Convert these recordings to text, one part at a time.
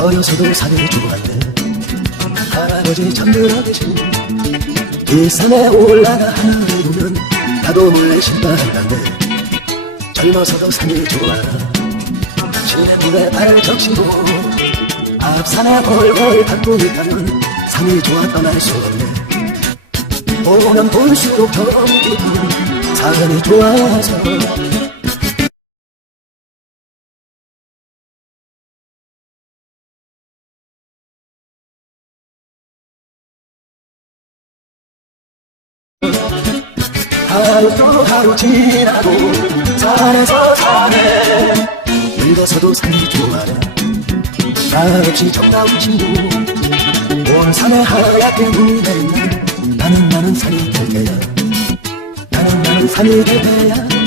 어려서도 산을 좋아한대 할아버지 잠들어 계신 이 산에 올라가 하늘을 보면 나도 몰래 신바한단데 젊어서도 산이 좋아 시냇물에 발을 적시고 앞산에 훨훨 밟고 있다면 산이 좋아 떠날 수 없네. 보면 볼수록 정이 산이 좋아서 하루 또 하루 지나고 산에서 산에 늙어서도 산이 좋아해. 말없이 정다운 친구 온 산에 하얗게 내리면 나는 나는 산이 될 때야. 나는 나는 산이 될 때야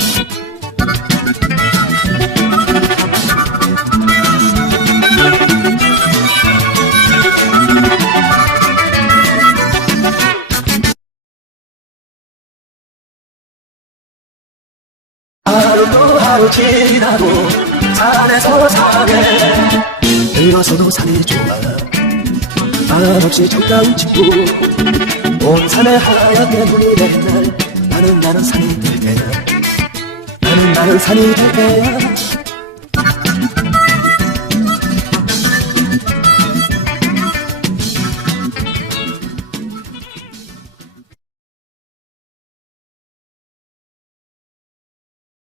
또 하루 지나고 산에서 산에. 늙어서도 산이 좋아. 말없이 정다운 친구. 온 산에 하얗게 눈이 내린 날 나는 나는 산이 될 때야. 나는 나는 산이 될 때야